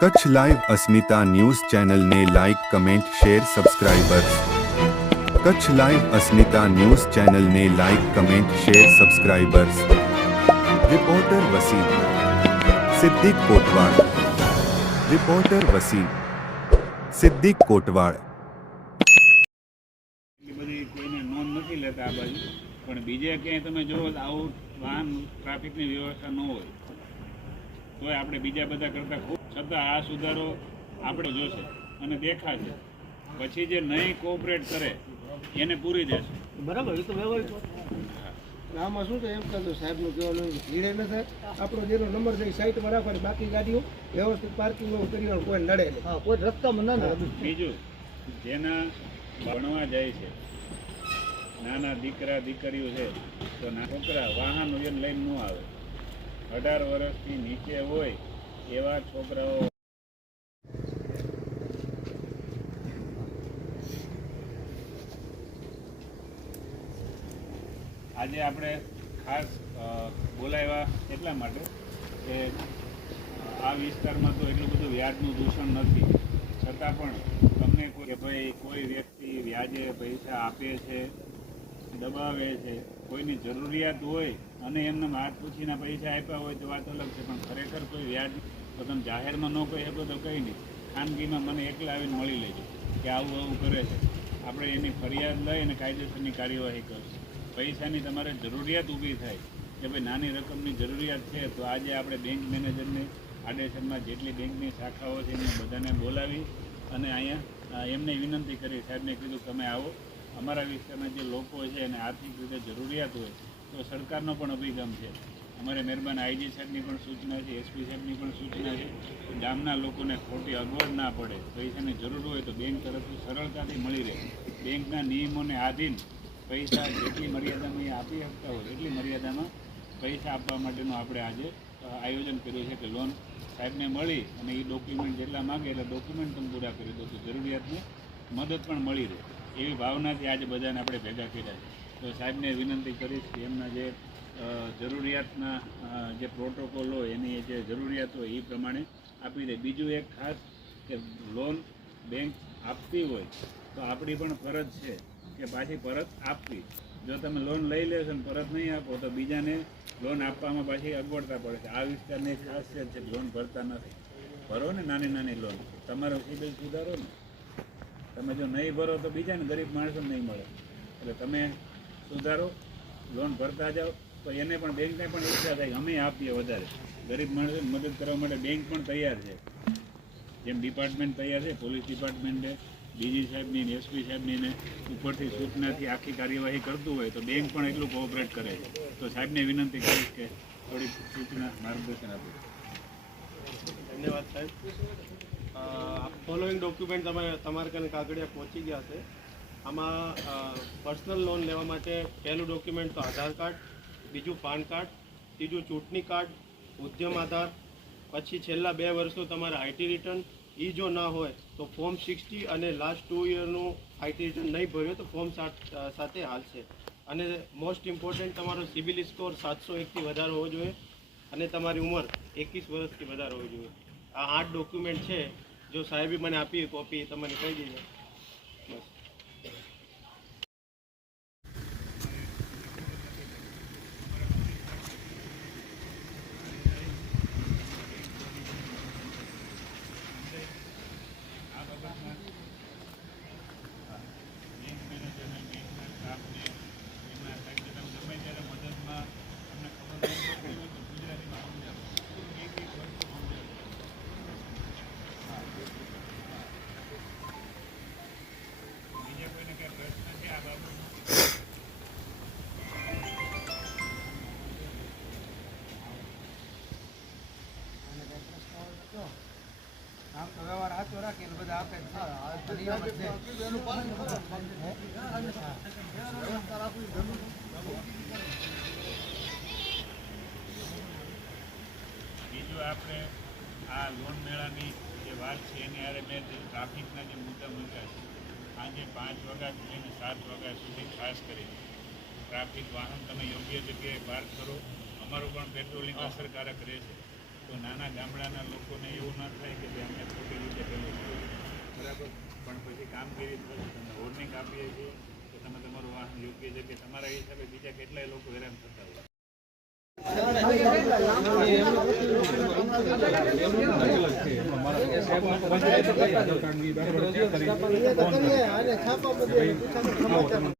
Kutch live Asmita news ચેનલને like comment share subscribers Kutch live Asmita news ચેનલને like comment share subscribers reporter Wasim Siddiq Kotwad reporter Wasim Siddiq Kotwad એટલી બધી કોઈને નોંધ નથી લેતા આ બાજુ પણ બીજે ક્યાંય તમે જોવો તો આવું વાહન ટ્રાફિકની વ્યવસ્થા ન હોય તોય આપણે બીજા બધા કરતાં ખૂબ છતાં આ સુધારો આપણે જોશે અને દેખાશે. પછી જે નહીં કોઓપરેટ કરે એને પૂરી દેશે. બરાબર એ તો વ્યવહારિક વાત. આમાં શું છે એમ કરતો સાહેબનું કહેવાનું ભીડે ન થાય. આપણો જેનો નંબર છે એ સાઈડમાં રાખવાની બાકી ગાડીઓ વ્યવસ્થિત પાર્કિંગ કરી કોઈ નડે નહીં. હા કોઈ રસ્તામાં ના બીજું જેના ભણવા જાય છે નાના દીકરા દીકરીઓ છે તો ના છોકરા વાહન લઈને ન આવે. અઢાર વર્ષથી નીચે હોય એવા છોકરાઓ આજે આપણે ખાસ બોલાવ્યા એટલા માટે કે આ વિસ્તારમાં તો એટલું બધું વ્યાજનું દૂષણ નથી. છતાં પણ તમને કોઈ કે ભાઈ કોઈ વ્યક્તિ વ્યાજે પૈસા આપે છે, દબાવે છે, કોઈની જરૂરિયાત હોય અને એમને હાથ પૂછીને પૈસા આપ્યા હોય તો વાત અલગ છે, પણ ખરેખર કોઈ વ્યાજ તો તમે જાહેરમાં ન કહી શકો તો કંઈ નહીં. ખાનગીમાં મને એકલા આવીને મળી લેજો કે આવું આવું કરે છે. આપણે એની ફરિયાદ લઈ અને કાયદેસરની કાર્યવાહી કરશું. પૈસાની તમારે જરૂરિયાત ઊભી થાય કે ભાઈ નાની રકમની જરૂરિયાત છે તો આજે આપણે બેંક મેનેજરને આડેસરમાં જેટલી બેંકની શાખાઓ છે એમને બધાને બોલાવી અને અહીંયા એમને વિનંતી કરી, સાહેબને કીધું તમે આવો. અમારા વિસ્તારના જે લોકો છે એને આર્થિક રીતે જરૂરિયાત હોય તો સરકારનો પણ અભિગમ છે. અમારે મહેરબાન આઈજી સાહેબની પણ સૂચના છે, એસપી સાહેબની પણ સૂચના છે. ગામના લોકોને ખોટી અગવડ ના પડે. પૈસાની જરૂર હોય તો બેંક તરફથી સરળતાથી મળી રહે. બેંકના નિયમોને આધીન પૈસા જેટલી મર્યાદામાં આપી શકતા હોય એટલી મર્યાદામાં પૈસા આપવા માટેનું આપણે આજે આયોજન કર્યું છે કે લોન સાહેબને મળી અને એ ડોક્યુમેન્ટ જેટલા માગે એટલા ડોક્યુમેન્ટ પણ પૂરા કરી દો, તો જરૂરિયાતને મદદ પણ મળી રહે. એવી ભાવનાથી આજે બધાને આપણે ભેગા કર્યા છે. તો સાહેબને વિનંતી કરીશ કે એમના જે જરૂરિયાતના જે પ્રોટોકોલ હોય, એની જે જરૂરિયાત હોય, એ પ્રમાણે આપી દે. બીજું એક ખાસ કે લોન બેંક આપતી હોય, તો આપણી પણ ફરજ છે કે પાછી પરત આપવી. જો તમે લોન લઈ લેશો ને પરત નહીં આપો, તો બીજાને લોન આપવામાં પાછી અગવડતા પડે છે. આ વિસ્તારની ખાસિયત છે લોન ભરતા નથી. ભરો ને નાની નાની લોન તમારો સિબિલ સુધારો ને. તમે જો નહીં ભરો, તો બીજાને ગરીબ માણસો નહીં મળે. એટલે તમે સુધારો લોન ભરતા જાઓ. તો એને પણ બેંકને પણ ઈચ્છા થાય અમે આપીએ વધારે. ગરીબ માણસને મદદ કરવા માટે બેંક પણ તૈયાર છે. જેમ ડિપાર્ટમેન્ટ તૈયાર છે પોલીસ ડિપાર્ટમેન્ટે ડીજી સાહેબની ને એસપી સાહેબની ને ઉપરથી સૂચનાથી આખી કાર્યવાહી કરતું હોય તો બેંક પણ એટલું કોઓપરેટ કરે છે. તો સાહેબને વિનંતી કરીશ કે થોડીક સૂચના માર્ગદર્શન આપો. ધન્યવાદ સાહેબ. ફોલોઈંગ ડોક્યુમેન્ટ તમે તમારા કને કાગળિયા પહોંચી ગયા છે. આમાં પર્સનલ લોન લેવા માટે પહેલું ડોક્યુમેન્ટ તો આધાર કાર્ડ બીજું પાન કાર્ડ, ત્રીજું ચૂંટણી કાર્ડ, ઉદ્યમ આધાર, પછી છેલ્લા બે વર્ષનું તમારા આઈટી રિટર્ન એ જો ના હોય તો ફોર્મ સિક્સટી અને લાસ્ટ ટુ યરનું આઈટી રિટર્ન નહીં ભર્યું તો ફોર્મ સાથે હાલશે. અને મોસ્ટ ઇમ્પોર્ટન્ટ તમારો સિબિલ સ્કોર સાતસો એકથી વધારે હોવો જોઈએ અને તમારી ઉંમર એકવીસ વર્ષથી વધારે હોવી જોઈએ. આ આઠ ડોક્યુમેન્ટ છે, જો સાહેબે મને આપી કોપી તમને કહી દેજો બસ આ બાબતમાં બેંક મેનેજરને બેંકના સ્ટાફને એમના સાહેબ તમે ગમે ત્યારે મદદમાં તમને ખબર નહીં પડતી હોય તો ગુજરાતીમાં સમજાવો એક એક વસ્તુ સમજાવો બીજા કોઈને કંઈ પ્રશ્ન છે આ બાબતમાં આમ તો છે. છે. બીજું આપણે આ લોન મેળાની જે વાત છે, એની હારે મેં ટ્રાફિકના જે મુદ્દા મૂક્યા છે સાંજે પાંચ વાગ્યાથી લઈને સાત વાગ્યા સુધી ખાસ કરીને ટ્રાફિક વાહન તમે યોગ્ય જગ્યાએ પાર્ક કરો, અમારું પણ પેટ્રોલિંગ અસરકારક રહેશે તો નાના ગામડાના લોકોને એવું ના થાય કે અમે ખોટી રીતે બરાબર? પણ પછી કામગીરી તમે વોર્નિંગ આપીએ છીએ કે તમે તમારું વાહન યોગ્ય છે કે તમારા હિસાબે બીજા કેટલાય લોકો હેરાન થતા હોય.